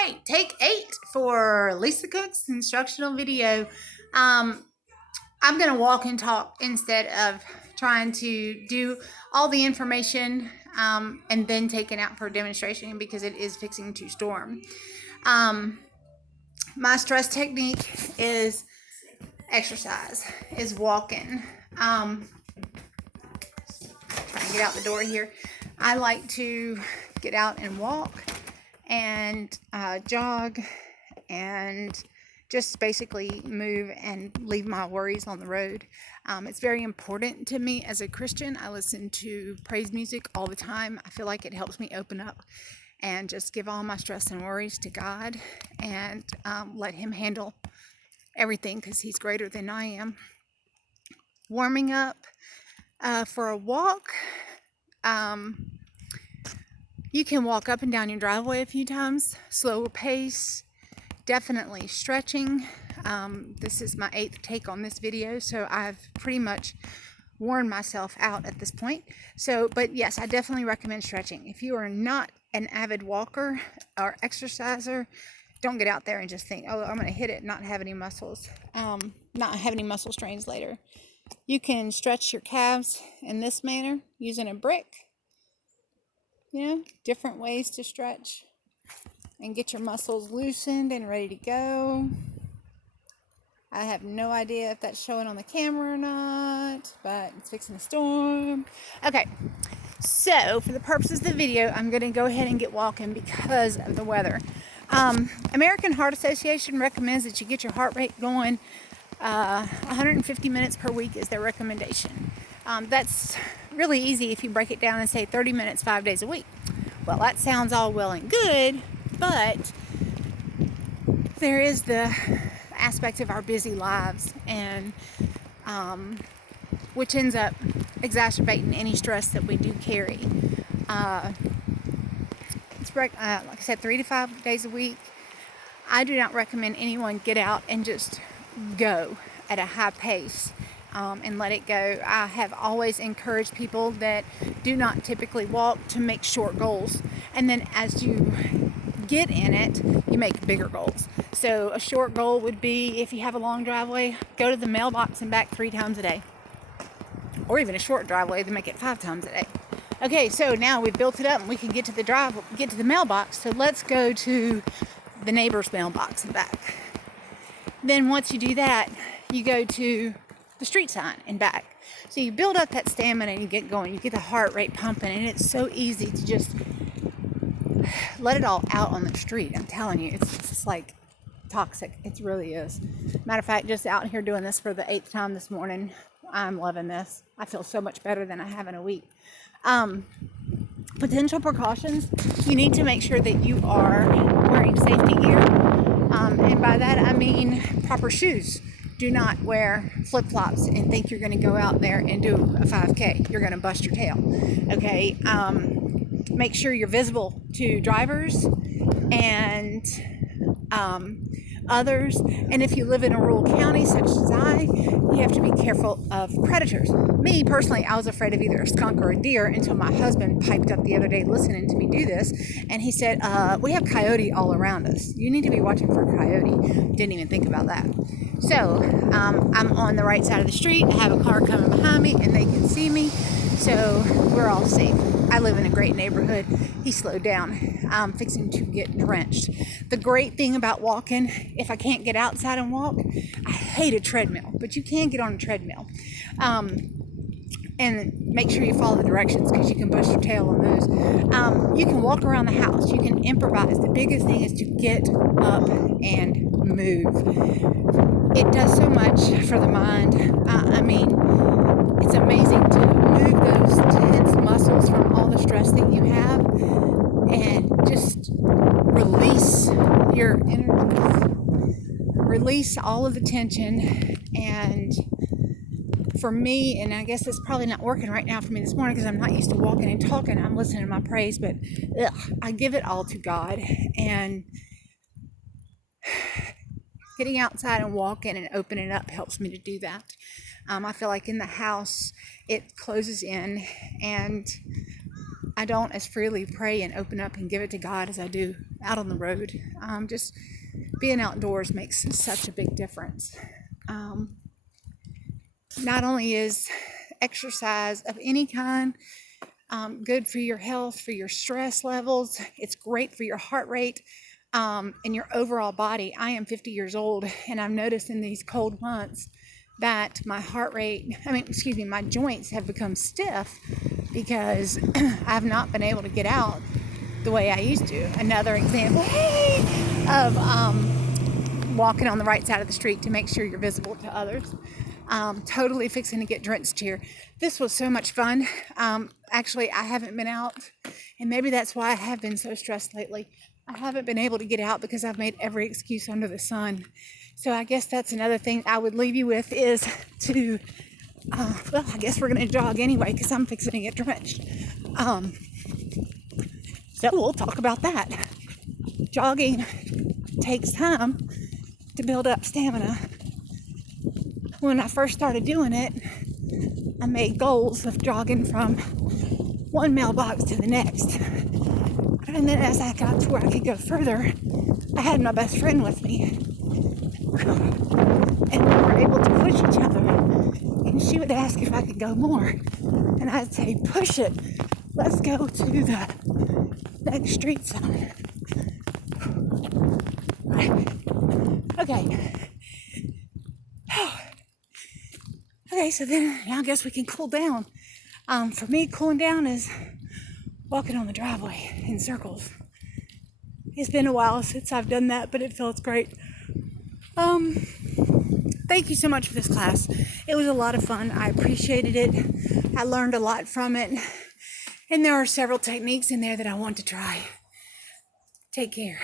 right, take 8 for Lisa Cook's instructional video. I'm going to walk and talk instead of trying to do all the information and then take it out for a demonstration because it is fixing to storm. My stress technique is exercise, is walking. Trying to get out the door here. I like to get out and walk and jog and just basically move and leave my worries on the road. It's very important to me as a Christian. I listen to praise music all the time. I feel like it helps me open up and just give all my stress and worries to God and let Him handle everything because He's greater than I am. Warming up for a walk. You can walk up and down your driveway a few times, slower pace, definitely stretching. This is my 8th take on this video, so I've pretty much worn myself out at this point. But yes, I definitely recommend stretching. If you are not an avid walker or exerciser, don't get out there and just think, oh, I'm going to hit it and not have any muscles, not have any muscle strains later. You can stretch your calves in this manner using a brick. Different ways to stretch and get your muscles loosened and ready to go. I have no idea if that's showing on the camera or not, but it's fixing to storm. Okay, so for the purposes of the video, I'm going to go ahead and get walking because of the weather. American Heart Association recommends that you get your heart rate going 150 minutes per week is their recommendation. That's really easy if you break it down and say 30 minutes 5 days a week. Well, that sounds all well and good, but there is the aspect of our busy lives, and which ends up exacerbating any stress that we do carry. Like I said, 3 to 5 days a week. I do not recommend anyone get out and just go at a high pace and let it go. I have always encouraged people that do not typically walk to make short goals, and then as you get in it, you make bigger goals. So a short goal would be, if you have a long driveway, go to the mailbox and back 3 times a day, or even a short driveway to make it 5 times a day. Okay, so now we've built it up and we can get to the mailbox. So let's go to the neighbor's mailbox and back. Then once you do that, you go to the street sign and back. So you build up that stamina and you get going. You get the heart rate pumping, and it's so easy to just let it all out on the street. I'm telling you, it's like toxic. It really is. Matter of fact, just out here doing this for the 8th time this morning. I'm loving this. I feel so much better than I have in a week. Potential precautions. You need to make sure that you are wearing safety gear. And by that, I mean proper shoes. Do not wear flip-flops and think you're going to go out there and do a 5K. You're going to bust your tail. Okay. Make sure you're visible to drivers and others. And if you live in a rural county such as I, you have to be careful of predators. Me personally, I was afraid of either a skunk or a deer until my husband piped up the other day listening to me do this, and he said, we have coyote all around us. You need to be watching for a coyote. Didn't even think about that. So I'm on the right side of the street. I have a car coming behind me and they can see me, so we're all safe. I live in a great neighborhood. He slowed down. I'm fixing to get drenched. The great thing about walking, if I can't get outside and walk, I hate a treadmill, but you can get on a treadmill. And make sure you follow the directions because you can bust your tail on those. You can walk around the house. You can improvise. The biggest thing is to get up and move. It does so much for the mind. It's amazing to move those tense muscles from all the stress that you have and just release your energies. Release all of the tension. And for me, and I guess it's probably not working right now for me this morning because I'm not used to walking and talking. I'm listening to my praise, but I give it all to God. And getting outside and walking and opening up helps me to do that. I feel like in the house, it closes in, and I don't as freely pray and open up and give it to God as I do out on the road. Just being outdoors makes such a big difference. Um, Not only is exercise of any kind good for your health, for your stress levels, it's great for your heart rate and your overall body. I am 50 years old, and I've noticed in these cold months that my heart rate, my joints have become stiff because I've not been able to get out the way I used to. Another example of walking on the right side of the street to make sure you're visible to others. Totally fixing to get drenched here. This was so much fun. Actually, I haven't been out, and maybe that's why I have been so stressed lately. I haven't been able to get out because I've made every excuse under the sun. So I guess that's another thing I would leave you with is to, I guess we're going to jog anyway because I'm fixing to get drenched. So we'll talk about that. Jogging takes time to build up stamina. When I first started doing it, I made goals of jogging from one mailbox to the next. And then as I got to where I could go further, I had my best friend with me. And we were able to push each other. And she would ask if I could go more. And I'd say, push it. Let's go to the next street sign. Okay. Okay, so then I guess we can cool down. For me, cooling down is walking on the driveway in circles. It's been a while since I've done that, but it feels great. Thank you so much for this class. It was a lot of fun. I appreciated it. I learned a lot from it. And there are several techniques in there that I want to try. Take care.